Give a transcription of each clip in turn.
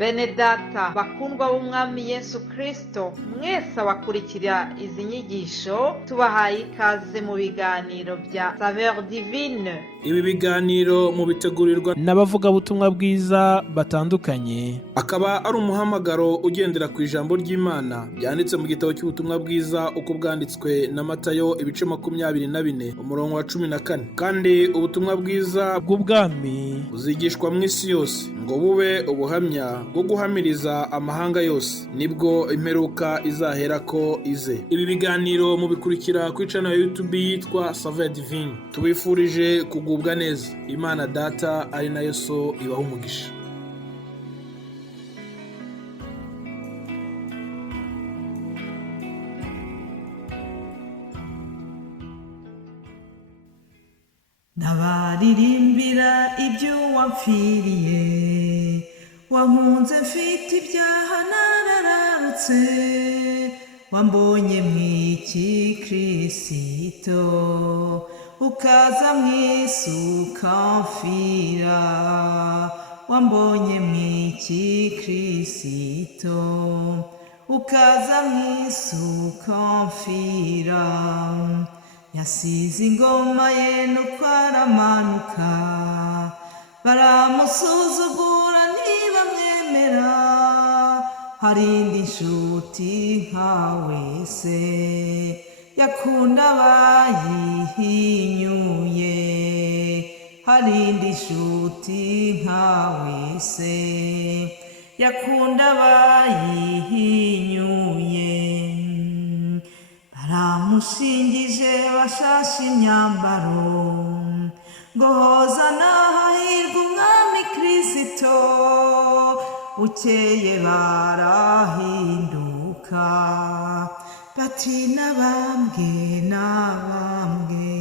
Bene data bakundwa b'umwami Yesu Kristo, mwese abakurikira izi nyigisho tubahaye ikaze mu biganiro bya Saveur Divine. Ibi biganiro mu bitegurirwa n'abavugabutumwa bwiza batandukanye, akaba ari umuhamagaro ugendera ku ijambo ry'Imana byanditse mu gitabo cy'ubutumwa bwiza uko bwanditswe na Matayo ibice 24 umurongo wa 14. Kandi ubutumwa bwiza bw'ubwami buzigishwa mu isi yose ngo bube ubuhamya bwo guhamiriza amahanga yose, nibwo imperuka izaherako ize. Ibi biganiro mubikurikira ku channel ya YouTube yitwa Saveur Divine. Tubifurije kugubwa neza. Imana Data ari nayo So ibaha umugisha. Nabaririmbira ibyo wapfiriye, wankunze mfite ibyaha narararutse, wambonye mw'iki Kristo, ukaza mw'isi ukamfira, wambonye mw'iki Kristo, ukaza mw'isi ukamfira. Yasize ingoma ye nuko aramanuka, baramusuzugura ntibamwemera, harindi nshuti nkawe se yakunda abayihinyuye, harindi nshuti nkawe se yakunda abayihinyuye. Baramushingije bashashe imyambaro, ngo hozana hahirwa umwami Kristo, bukeye barahinduka, bati nabambwe nabambwe,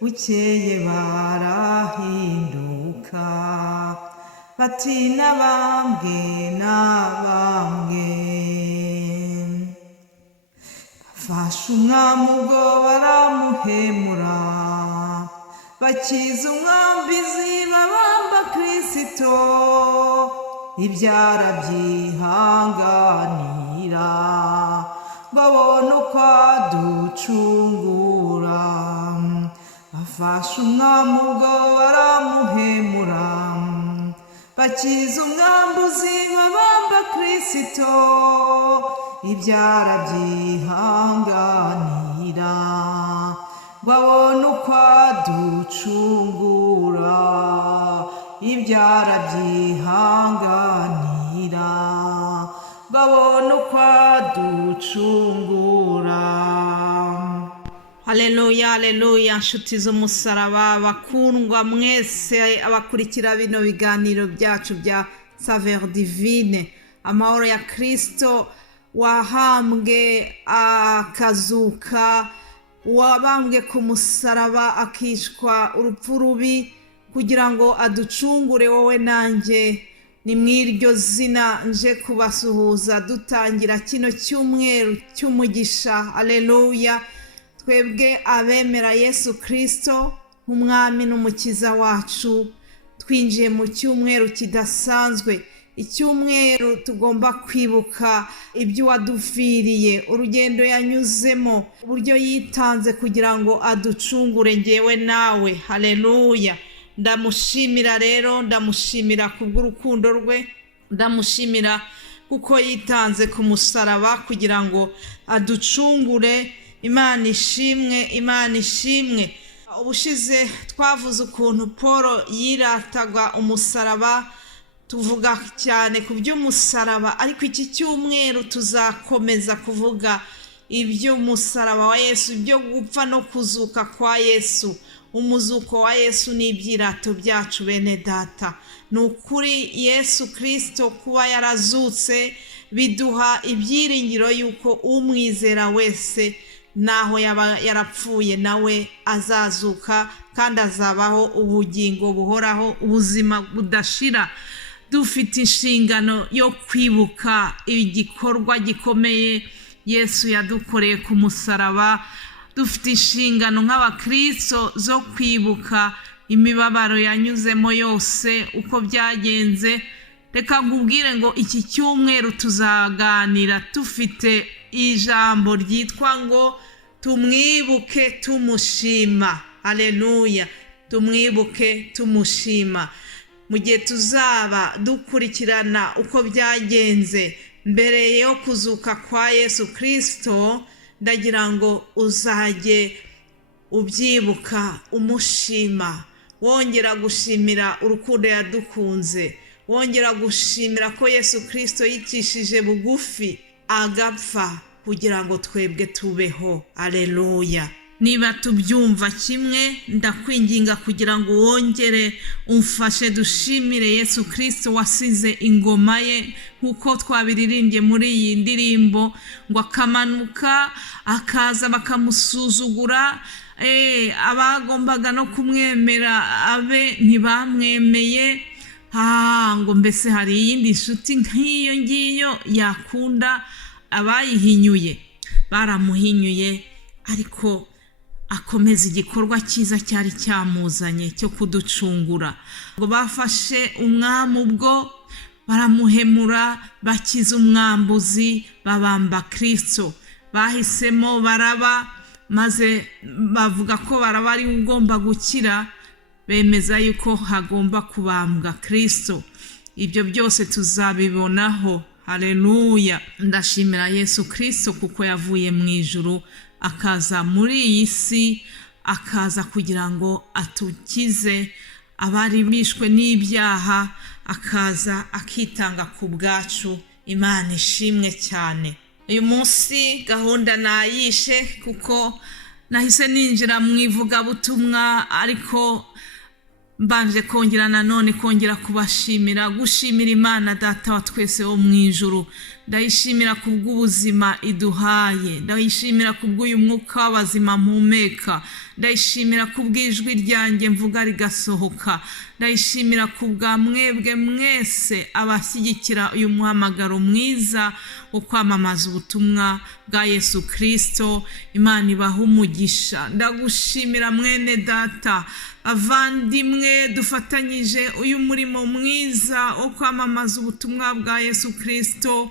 bukeye barahinduka, bati nabambwe nabambwe. Bafashe umwami ubwo baramuhemura, bakiza umwambizi babamba Kristo, ibyara byihanganira, babona uko aducungura. Bafashe umwami ubwo baramuhemura, bakiza umwambuzi babamba Kristo, ibyara byihanganira, babona uko aducungura, ibyara byihanganira, babona uko aducungura. Haleluya, haleluya, nshuti z'umusaraba bakundwa mwese abakurikira bino biganiro byacu bya Saveur Divine. Amahoro ya Kristo wahambwe akazuka, wabambwe ku musaraba akishwa urupfu rubi kugira ngo aducungure wowe nanjye. Ni mw'iryo zina nje kubasuhuza dutangira kino cyumweru cy'umugisha. Haleluya. Twebwe abemera Yesu Kristo nk'umwami n'umukiza wacu, twinjiye mu cyumweru kidasanzwe, icyumweru tugomba kwibuka ibyo wadupfiriye, urugendo yanyuzemo, uburyo yitanze kugira ngo aducungure njyewe nawe. Haleluya. Ndamushimira rero, ndamushimira kubw'urukundo rwe, ndamushimira kuko yitanze ku musaraba kugira ngo aducungure. Imana ishimwe, Imana ishimwe. Ubushize twavuze ukuntu Paul yirataga umusaraba, tuvuga cyane ku by'umusaraba, ariko iki cyumweru tuzakomeza kuvuga iby'umusaraba wa Yesu, ibyo gupfa no kuzuka kwa Yesu. Umuzuko wa Yesu ni ibyirato byacu bene data. Ni ukuri Yesu Kristo kuba yarazutse biduha ibyiringiro yuko umwizera wese naho yaba yarapfuye nawe azazuka kandi azabaho ubugingo buhoraho, ubuzima budashira. Dufite inshingano yo kwibuka igikorwa gikomeye Yesu yadukoreye ku musaraba. Dufite inshingano nk'abakristo zo kwibuka imibabaro yanyuzemo yose uko byagenze, reka nkubwire ngo iki cyumweru tuzaganira dufite ijambo ryitwa ngo tumwibuke tumushima. Haleluya, tumwibuke tumushima. Mu gihe tuzaba dukurikirana uko byagenze mbere yo kuzuka kwa Yesu Kristo, ndagira ngo uzajye ubyibuka umushima, wongera gushimira urukundo yadukunze, wongera gushimira ko Yesu Kristo yicishije bugufi agapfa kugira ngo twebwe tubeho. Haleluya. Niba tubyumva kimwe, ndakwinginga kugira ngo wongere umfashe dushimire Yesu Kristo wasize ingoma ye nkuko twabiririmbye muri iyi ndirimbo, ngo akamanuka akaza bakamusuzugura, abagombaga no kumwemera abe ntibamwemeye. Ngo mbese hari iyindi nshuti nk'iyo ngiyo yakunda abayihinyuye? Baramuhinyuye, ariko akomeza igikorwa cyiza cyari cyamuzanye cyo kuducungura. Ngo bafashe umwami ubwo baramuhemura, bakiza umwambuzi, babamba Kristo. Bahisemo Baraba, maze bavuga ko Baraba ari ugomba gukira, bemeza yuko hagomba kubambwa Kristo. Ibyo byose tuzabibonaho. Haleluya. Ndashimira Yesu Kristo kuko yavuye mu ijuru akaza muri iyi si, akaza kugira ngo atukize abari bishwe n'ibyaha, akaza akitanga ku bwacu. Imana ishimwe cyane. Uyu munsi gahunda nayishe kuko nahise ninjira mu ivugabutumwa, ariko mbanje kongera kubashimira, gushimira Imana Data wa twese wo mu ijuru. Ndayishimira kubw'ubuzima iduhaye, ndayishimira kubw'uyu mwuka w'abazima mpumeka, ndayishimira kubw'ijwi ryanjye mvuga rigasohoka, ndayishimira kubwa mwebwe mwese abashyigikira uyu muhamagaro mwiza wo kwamamaza ubutumwa bwa Yesu Kristo. Imana ibahe umugisha. Ndagushimira mwene data, avandimwe dufatanyije uyu murimo mwiza wo kwamamaza ubutumwa bwa Yesu Kristo.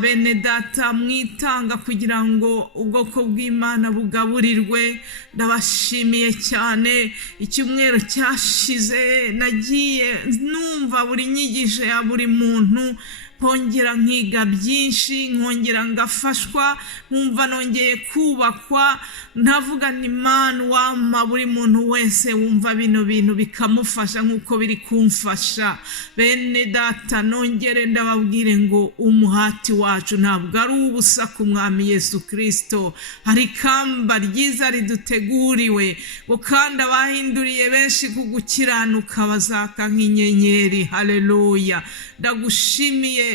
Bene data mwitanga kugira ngo ubwoko bw'Imana bugaburirwe, ndabashimiye cyane. Icyumweru cyashize nagiye numva buri nyigisho ya buri muntu, nkongera nkiga byinshi, nkongera ngafashwa, nkumva nongeye kubakwa. Ndavuga ni Imana wampa buri muntu wese wumva bino bintu bikamufasha nk'uko biri kumfasha. Bene data nongere ndababwire ngo umuhati wacu ntabwo ari ubusa ku mwami Yesu Kristo. Hari ikamba ryiza riduteguriwe, ngo kandi abahinduriye benshi kugukiranuka bazaka nk'inyenyeri. Haleluya. Ndagushimiye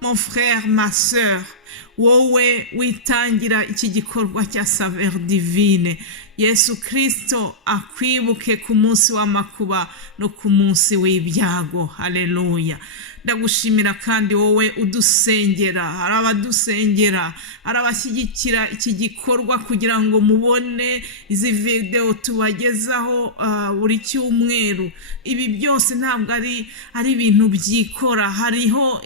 mon frère, ma sœur, wowe witangira iki gikorwa cya Saveur Divine. Yesu Kristo akwibuke ku munsi w'amakuba no ku munsi w'ibyago. Haleluya. Ndagushimira kandi wowe udusengera, hari abadusengera, hari abashyigikira iki gikorwa kugira ngo mubone izi video tubagezaho buri cyumweru. Ibi byose ntabwo ari ibintu byikora, hariho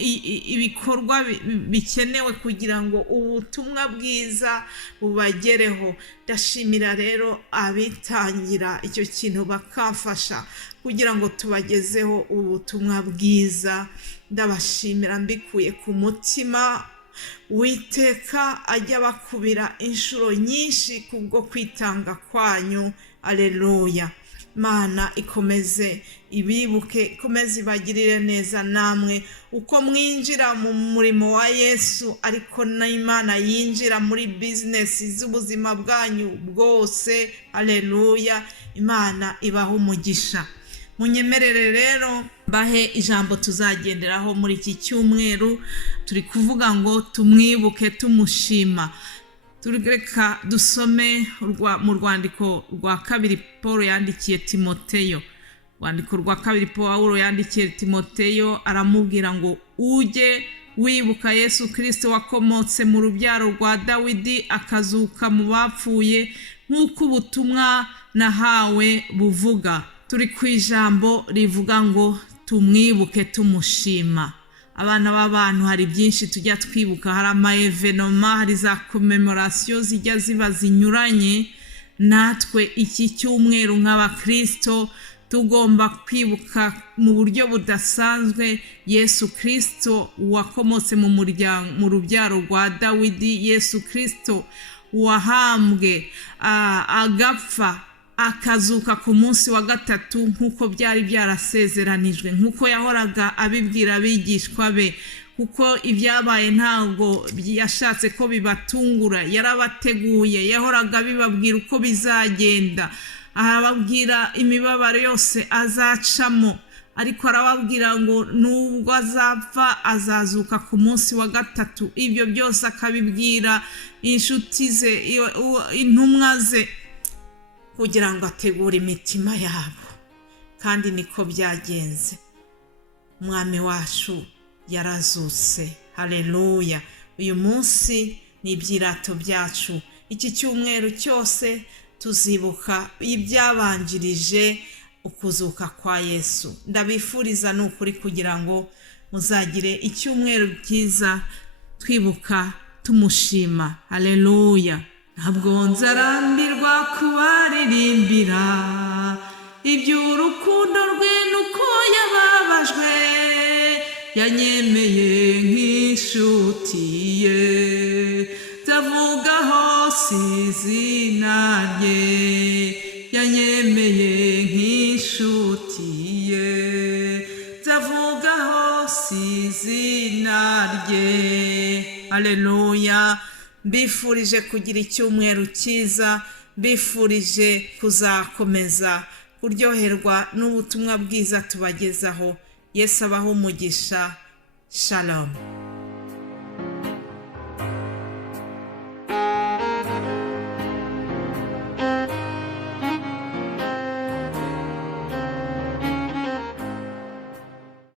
ibikorwa bikenewe kugira ngo ubutumwa bwiza bubagereho. Ndashimira rero abitangira icyo kintu bakafasha kugira ngo tubagezeho ubutumwa bwiza. Ndabashimira mbikuye ku mutima. Uwiteka ajya bakubira inshuro nyinshi kubwo kwitanga kwanyu. Haleluya. Mana ikomeze ibibuke, ikomeze ibagirire neza namwe uko mwinjira mu murimo wa Yesu, ariko na Imana yinjira muri business z'ubuzima bwanyu bwose. Haleluya. Imana ibahe umugisha. Munyemerere rero bahe ijambo tuzagenderaho muri iki cyumweru. Turi kuvuga ngo tumwibuke tumushima. Tureka dusome mu rwandiko rwa kabiri Paulo yandikiye Timoteyo. Rwandiko rwa kabiri Paulo yandikiye Timoteyo, aramubwira ngo ujye wibuka Yesu Kristo wakomotse mu rubyaro rwa Dawidi akazuka mu bapfuye nk'uko ubutumwa nahawe buvuga. Turi ku ijambo rivuga ngo tumwibuke tumushima. Abana b'abantu hari byinshi tujya twibuka, hari amaevenoma, hari za commemoration zijya ziba zinyuranye. Natwe iki cyumweru nk'abakristo tugomba kwibuka mu buryo budasanzwe Yesu Kristo wakomotse mu rubyaro rwa Dawidi, Yesu Kristo wahambwe agapfa akazuka ku munsi wa gatatu nk'uko byari byarasezeranijwe, nk'uko yahoraga abibwira abigishwa be, kuko ibyabaye ntabwo yashatse ko bibatungura, yarabateguye, yahoraga bibabwira uko bizagenda, arababwira imibabaro yose azacamo, ariko arababwira ngo nubwo azapfa azazuka ku munsi wa gatatu. Ibyo byose akabibwira inshuti ze, intumwa ze, kugira ngo ategure imitima yabo. Kandi niko byagenze, umwami wacu yarazutse. Haleluya! Uyu munsi ni ibyirato byacu. Iki cyumweru cyose tuzibuka ibyabanjirije ukuzuka kwa Yesu. Ndabifuriza n'ukuri kugira ngo muzagire icyumweru cyiza twibuka tumushima. Haleluya! Ntabwo nzarambirwa kubaririmbira iby'urukundo rwe nuko yababajwe, yanyemeye nk'inshuti ye. Nzavuga hose izina rye, yanyemeye nk'inshuti ye. Nzavuga hose izina rye. Haleluya! Mbifurije kugira icyumweru cyiza, mbifurije kuzakomeza kuryoherwa n'ubutumwa bwiza tubagezaho. Yesu abahe umugisha. Shalom.